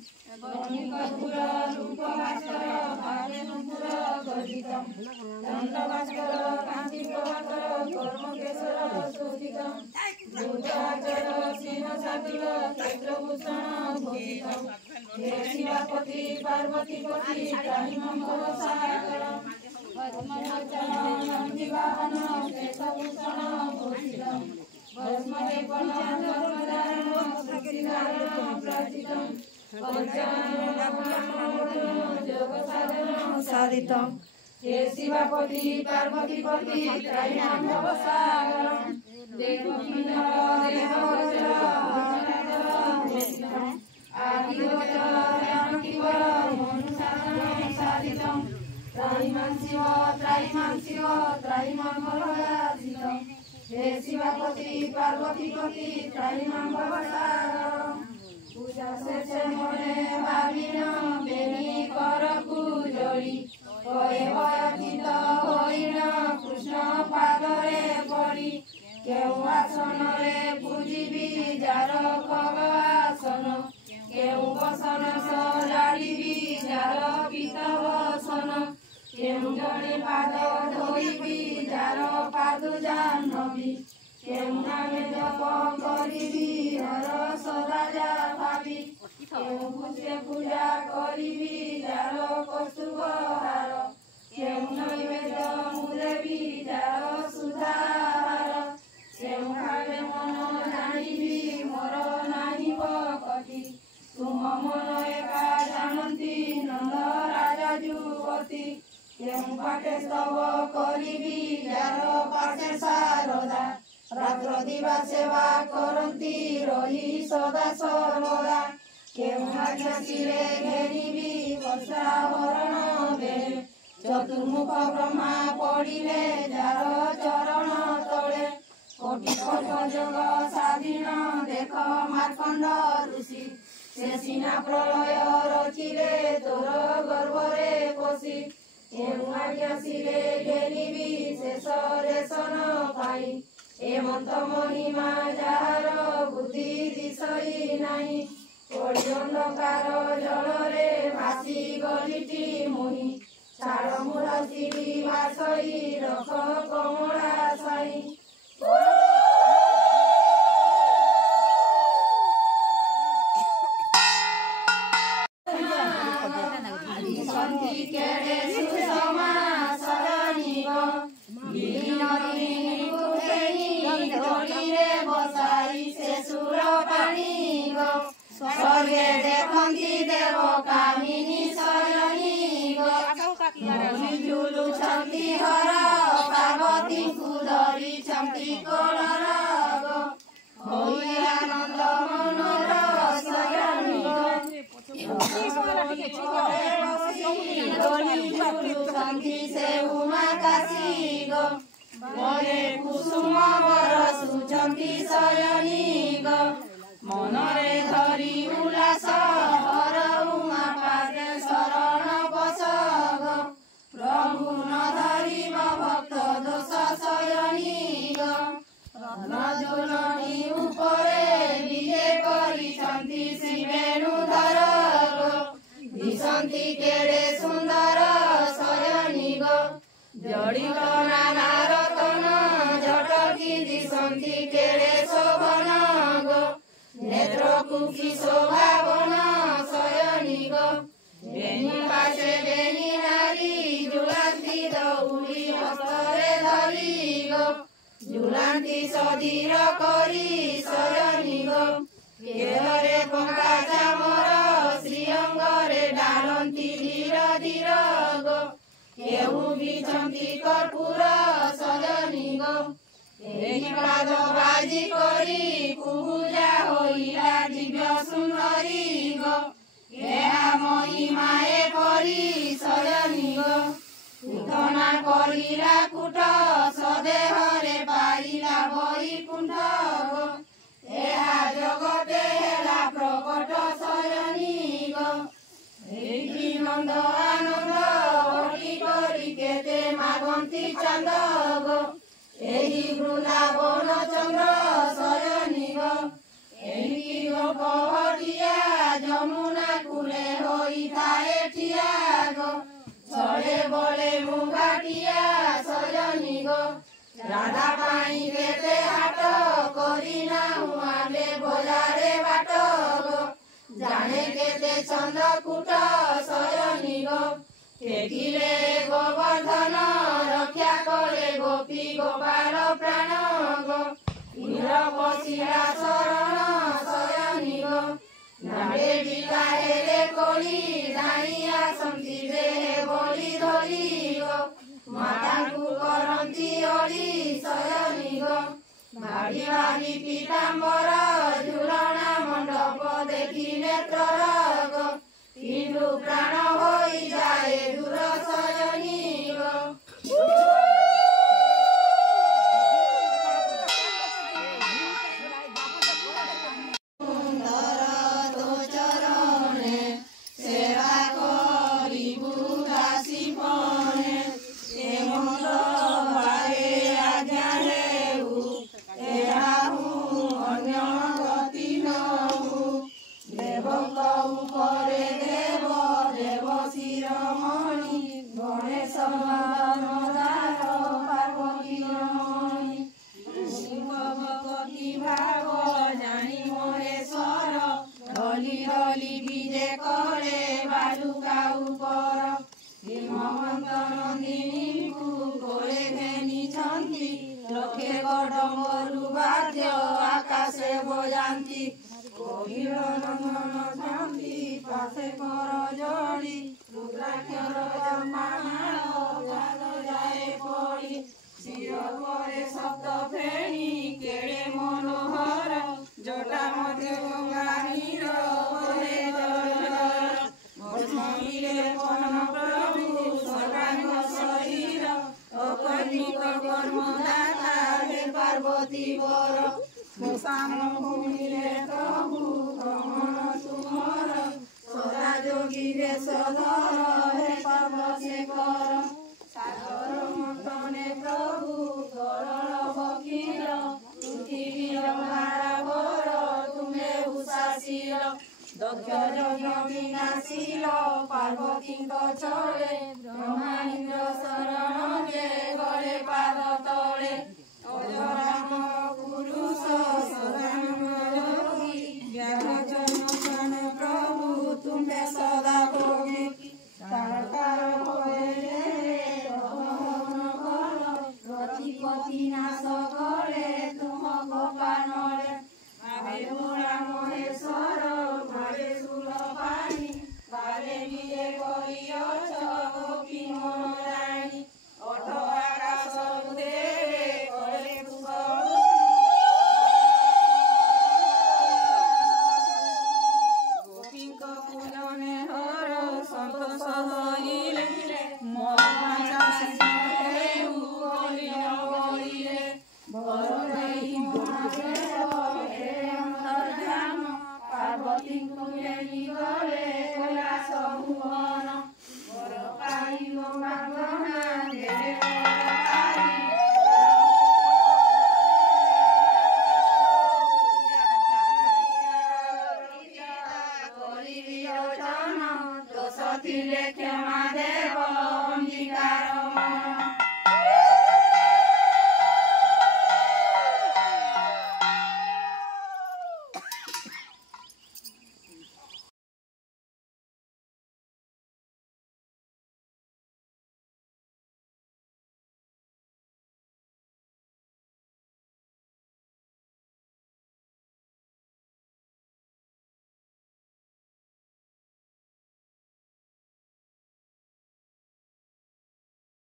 कर्पूर रूपभास्कर भावे नुपुर गर्जितम् दण्डभास्कर कान्ति प्रभाकर कर्मकेशर शोभितम् भूताचर सिंहशार्दूल चैत्रभूषण भूषितम् हे शिवापति पार्वतीपति त्राहि मङ्गल सागरम् पद्मलोचन नन्दिवाहन शेषभूषण भूषितम् भस्मलेपन धर्मधारण शक्तिधारण प्रार्थितम् जगसाधन साधितम् हे शिवापति पार्वतीपति त्राहि मङ्गल सागरम् देवकीनर देववचर भूषितम् आदिवचर जानकीवर मनुसाधन साधितम् त्राहिमां शिव त्राहि मङ्गलयाजितम् हे शिवापति पार्वतीपति त्राहि मङ्गल सागरम् पूजा शेष मने भाविन बेनी करकु जोड़ी कहे भयचित होइन कृष्ण पादरे पड़ी केउ आसन रे पूजिबी जार खग आसन केउ बसन सजाड़िबी जार पीत बसन केउ जड़े पाद धोइबी जार पाद जाह्नवी केउ नामे जप करिबी हर सदा भावी केउ पूजे पूजा करिबी जार कस्तुभ हार केउ नैवेद मुदेबी जार सुधार केउ भावे मन जानिबी मोर नाही बकति तुम मन एका जानती नंद राजा जुवती केउ पाठे स्तव करिबी जार पाठे शारदा रात्र दिवा सेवा करती रही सदा सर्वदा केउ भाग्य शिरे घेरिबी वर्षाभरण बेले चतुर्मुख ब्रह्मा पड़िले जार चरण तले कोटि कल्प जोग साधीन देख मार्कंड ऋषि से सीना प्रलय रचिले तोर गर्भरे पशि केउ भाग्य शिरे घेरिबी शेष रेशन पाई एमंत महिमा जार बुद्धि दिशई नाही ओडी अंधकार जलरे भासी गलिटी मोही छाड़ मूल चिड़ी भासई रख कमला साई केड़े सुषमा सजनी गो बसाई से सुर पानी गो स्वर्गे देखती देव कामिनी शयनी गो झुलुछंती हर पार्वती को धरिछंती कोलर गो होई आनंद मनोर शयनी गो झुलुछंती से उमा काशी गो मोरे कुसुम बरसुछंती शयनी गो मनरे धरी उल्लास हर उमा पादे शरण बस गो प्रभु न धरिब भक्त दोष शयनी गो रत्नजोलनी उपरे बिहे करिछंती श्रीवेणुधर गो दिशंती केड़े सुंदर शयनी गो जड़ित नाना रतन झटकी दिशंती केड़े शोभन गो नेत्र कुकी शोभावन शयनी गो बेनी पाशे बेनी नारी झुलांती दौड़ी हस्तरे धरी गो झुलांती सदीर करी शयनी गो केहरे पंका चामर श्रीअंगरे डालंती धीर धीर गो केहू बिछंती कर्पूर सजनी गो एही पाद बाजी करी पूजा होइला दिव्य सुंदरी गो ଏହା महिमाए परी शयनी गो पूतना करिला कुट सदेहरे पाइला वैकुंठ गो ଏହା जगते हेला प्रकट शयनी गो एही नंद आनंद ओटी करी केते मागंती चांद गो एही बृंदावन चंद्र शयनी गो एही गोपहटिया ଯମୁନା କୂଳେ ହୋଇଥାଏ ଠିଆଗ ଛଳେ ବଳେ ମୁଗାଟିଆ ସଜନି ଗୋ ରାଧା ପାଇଁ କେତେ ହାଟ କରିନାହୁଁ ଆମେ ବଜାରେ ବାଟ ଗୋ ଜାଣେ କେତେ ଚନ୍ଦ୍ରକୂଟ ସଜନି ଗୋ ଦେଖିଲେ ଗୋବର୍ଦ୍ଧନ ରକ୍ଷା କଲେ ଗୋପୀ ଗୋପାଳ ପ୍ରାଣ ଗୋ ଇନ୍ଦ୍ର ପଶିଲା ଶରଣ ସଜନି ଗୋ ନାଡେ ବିକା ହେଲେ କୋଳି ଧାଇଁ ଆସନ୍ତି ଦେହେ ବଳି ଧରି ଗୋ ମାତାଙ୍କୁ କରନ୍ତି ଅଳି ସଜନି ଗୋ ଭାରି ଭାରି ପୀତାମ୍ବର ଝୁଲଣା ମଣ୍ଡପ ଦେଖି ନେତ୍ରର ଗୋ କିନ୍ତୁ ପ୍ରାଣ ହୋଇଯାଏ ଦୂର ସଜନି ଗୋ আকাশে বজান্তি কবির নন্দী পাশে কর জড়ি রুদ্রাক্ষর জমামাଳ যায় পড়ি শির পরে শব্দ ফেণি কেড়ে মনোহর জটা মধ্যে গঙ্গানীর ভস্মিলে পন প্রভু সর্বাঙ্গ শরীর অকর্ণিক কর্মদাতা হে পার্বতী বর শ্মশান ভূমিরে প্রভু ভ্রমণ তুমর সদা যোগী বেশধর হে সর্বশেখর সাগর মন্থনে প্রভু গরল বকিল পৃথিবীর ভারাবর তুমে উষাশীল দক্ষ যজ্ঞ বিনাশীল পার্বতীଙ୍କ চଳେ ବ୍ରହ୍ମାଣ୍ଡ ଶରଣରେ ଗଳେ ପାଦ ତଳେ ଅଜରାମ ପୁରୁଷ ସଦାନନ୍ଦ ଯୋଗୀ ଜ୍ଞାନଜନ ପ୍ରଭୁ ତୁମେ ସଦା ଭୋଗୀ ତାରକାର ଭୟରେ ପ୍ରତିପତି ନାଶ କଲେ ତୁମ ଗୋପାନରେ ଭାବେ ଭୋଳା ମହେଶ୍ୱର ଭାବେ ସୁର ପାଣି ଭାବେ ବିଜେ କରିଅଛ ଗୋପୀ ମନରାଣୀ ଅଠ ଆକାଶ ହୃଦୟରେ କଳେ ଗୋପୀଙ୍କ ପୂଜନେ ହର ସନ୍ତୋଷ ହଇଲେ ପାର୍ବତୀଙ୍କୁ ନେଇ ଗଲେ କୈଳାସ ଭୁବନ ବର ପାଇବ ମାଗଣା ଦେବେ କରିବି ଯୋଜନ ଦୋଷ ଥିଲେ କ୍ଷମା ଦେବ ଅଙ୍ଗୀକାର